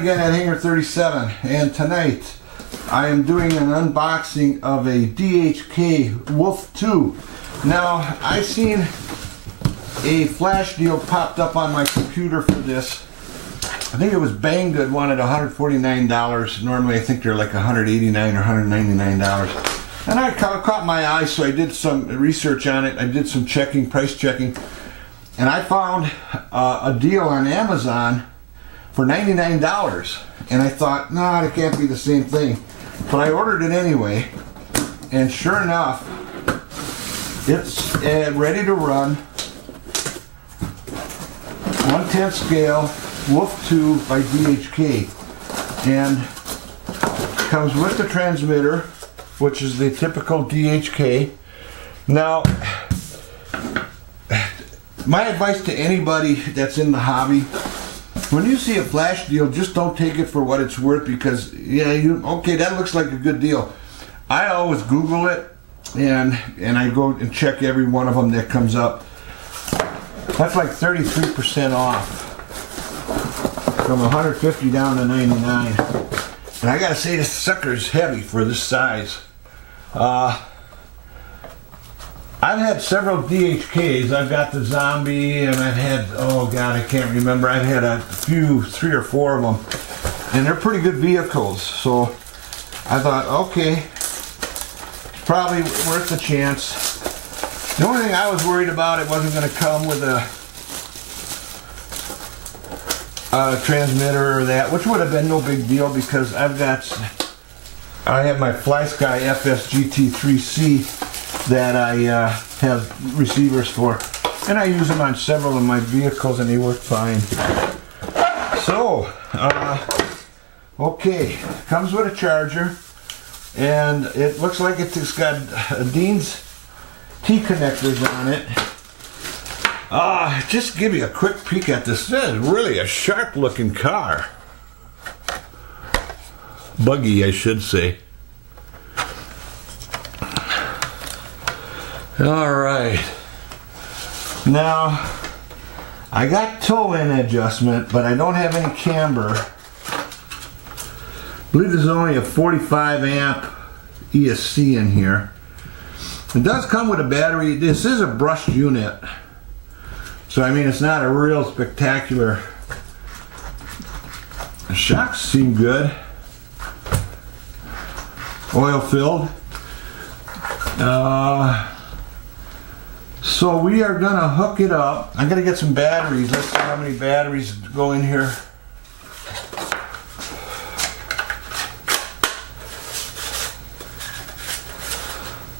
again at Hangar 37, and tonight I am doing an unboxing of a DHK Wolf 2. Now, I seen a flash deal popped up on my computer for this. I think it was Banggood wanted $149. Normally I think they're like $189 or $199. And I caught my eye, so I did some research on it. I did some checking, price checking, and I found a deal on Amazon for $99. And I thought, nah, it can't be the same thing. But I ordered it anyway, and sure enough, it's ready to run. 1/10 scale Wolf 2 by DHK, and comes with the transmitter, which is the typical DHK. Now, my advice to anybody that's in the hobby: when you see a flash deal, just don't take it for what it's worth, because yeah, okay, that looks like a good deal. I always Google it, and I go and check every one of them that comes up. That's like 33% off, from 150 down to 99. And I gotta say, this sucker's heavy for this size. I've had several DHKs. I've got the Zombie, and I've had, oh god, I can't remember. I've had a few, 3 or 4 of them, and they're pretty good vehicles. So I thought, okay, probably worth the chance. The only thing I was worried about, it wasn't going to come with a transmitter or that, which would have been no big deal, because I have my FlySky FS-GT3C that I have receivers for, and I use them on several of my vehicles, and they work fine. So, okay, comes with a charger, and it looks like it's got Dean's T-connectors on it. Just give you a quick peek at this. This is really a sharp looking car. Buggy, I should say. Alright. Now, I got toe-in adjustment, but I don't have any camber. I believe there's only a 45 amp ESC in here. It does come with a battery. This is a brushed unit, so I mean, it's not a real spectacular. The shocks seem good. Oil filled. So we are gonna hook it up. I'm gonna get some batteries. Let's see how many batteries go in here.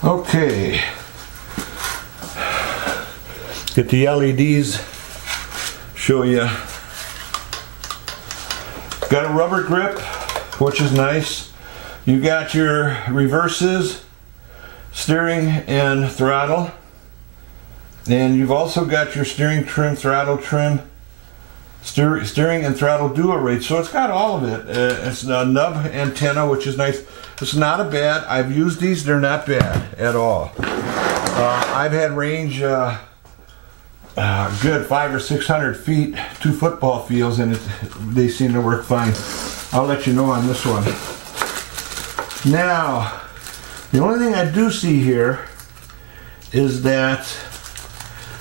Okay, get the LEDs, show you. Got a rubber grip, which is nice. You got your reverses, steering and throttle, and you've also got your steering trim, throttle trim, steering and throttle dual rate. So it's got all of it. It's a nub antenna, which is nice. It's not a bad. I've used these. They're not bad at all. I've had range good 500 or 600 feet to football fields, and they seem to work fine. I'll let you know on this one. Now, the only thing I do see here is that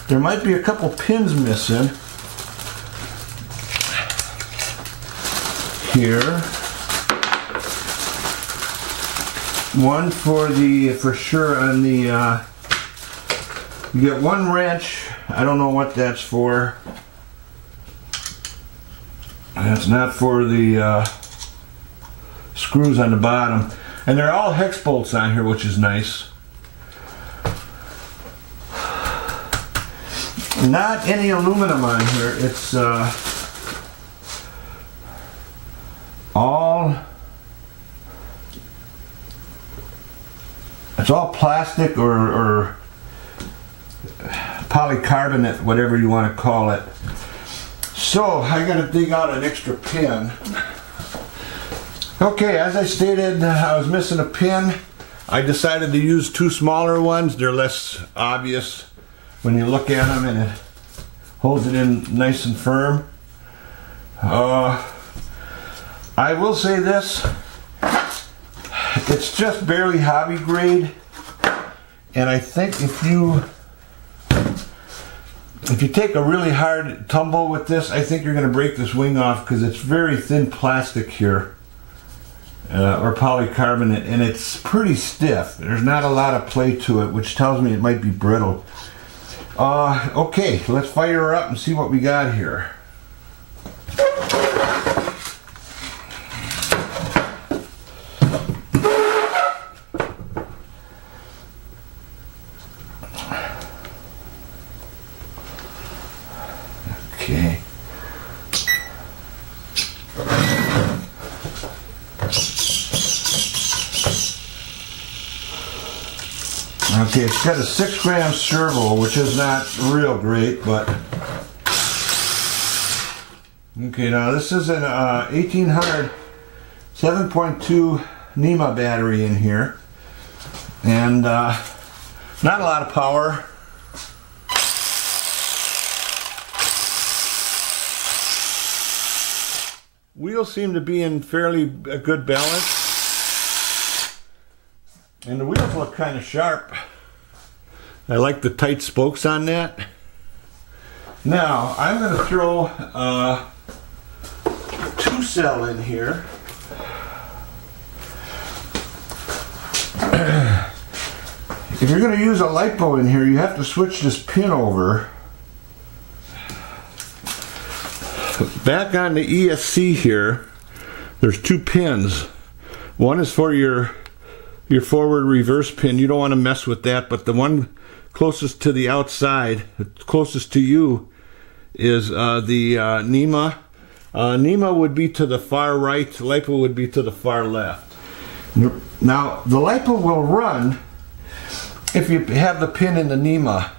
there might be a couple pins missing here. One for sure on the, you get one wrench. I don't know what that's for. That's not for the screws on the bottom. And they're all hex bolts on here, which is nice. Not any aluminum on here. It's all plastic or polycarbonate, whatever you want to call it. So I gotta dig out an extra pin. Okay, as I stated, I was missing a pin. I decided to use 2 smaller ones. They're less obvious when you look at them, and it holds it in nice and firm. I will say this, it's just barely hobby grade, and I think if you take a really hard tumble with this, I think you're going to break this wing off because it's very thin plastic here, or polycarbonate, and it's pretty stiff. There's not a lot of play to it, which tells me it might be brittle. Okay, let's fire her up and see what we got here. Okay. Okay, it's got a 6-gram servo, which is not real great, but... Okay, now this is an 1800 7.2 NEMA battery in here, and not a lot of power. Wheels seem to be in fairly good balance, and the wheels look kind of sharp. I like the tight spokes on that. Now I'm going to throw a 2-cell in here. If you're going to use a lipo in here, you have to switch this pin over. Back on the ESC here, there's 2 pins. One is for your forward reverse pin. You don't want to mess with that, but the one closest to the outside, closest to you, is the NEMA. NEMA would be to the far right, lipo would be to the far left. Now, the lipo will run if you have the pin in the NEMA,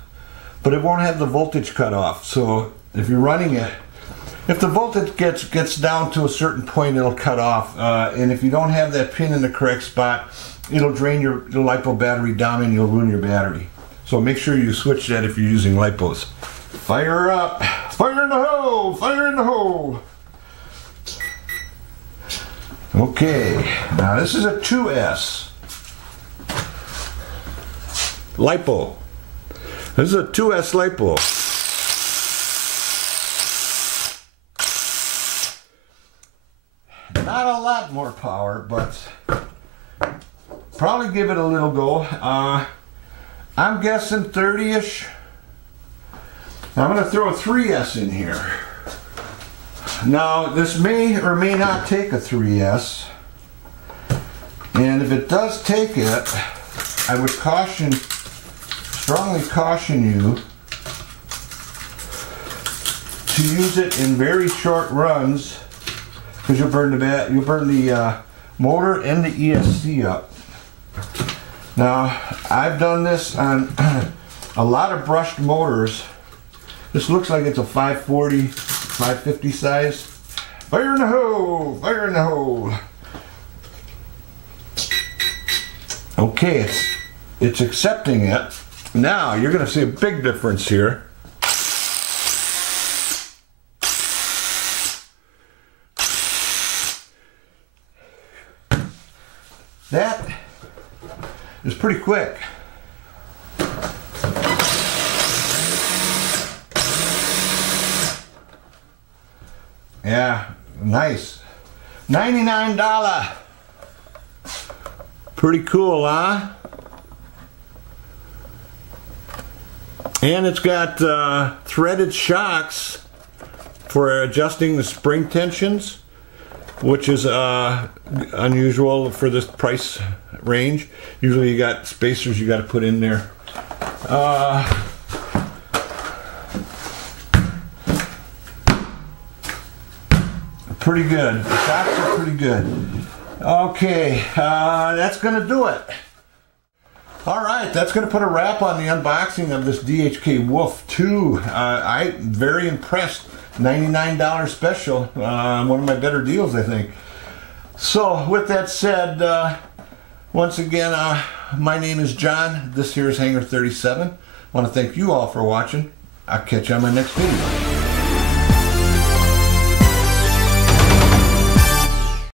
but it won't have the voltage cut off. So if you're running it, if the voltage gets down to a certain point, it'll cut off. And if you don't have that pin in the correct spot, it'll drain your lipo battery down and you'll ruin your battery. So make sure you switch that if you're using lipos. Fire up! Fire in the hole! Fire in the hole! Okay, now this is a 2S. Lipo. This is a 2S lipo. Not a lot more power, but probably give it a little go. I'm guessing 30-ish. I'm going to throw a 3S in here. Now, this may or may not take a 3S. And if it does take it, I would strongly caution you to use it in very short runs, because you'll burn the motor and the ESC up. Now, I've done this on a lot of brushed motors. This looks like it's a 540, 550 size. Fire in the hole! Fire in the hole! Okay, it's accepting it. Now, you're going to see a big difference here. That is pretty quick. Yeah, nice. $99. Pretty cool, huh? And it's got threaded shocks for adjusting the spring tensions, which is unusual for this price range. Usually you got spacers you got to put in there. Pretty good. The shocks are pretty good. Okay, that's gonna do it. All right, that's gonna put a wrap on the unboxing of this DHK Wolf 2. I'm very impressed. $99 special, one of my better deals, I think. So with that said, once again, my name is John. This here is Hangar 37. I want to thank you all for watching. I'll catch you on my next video.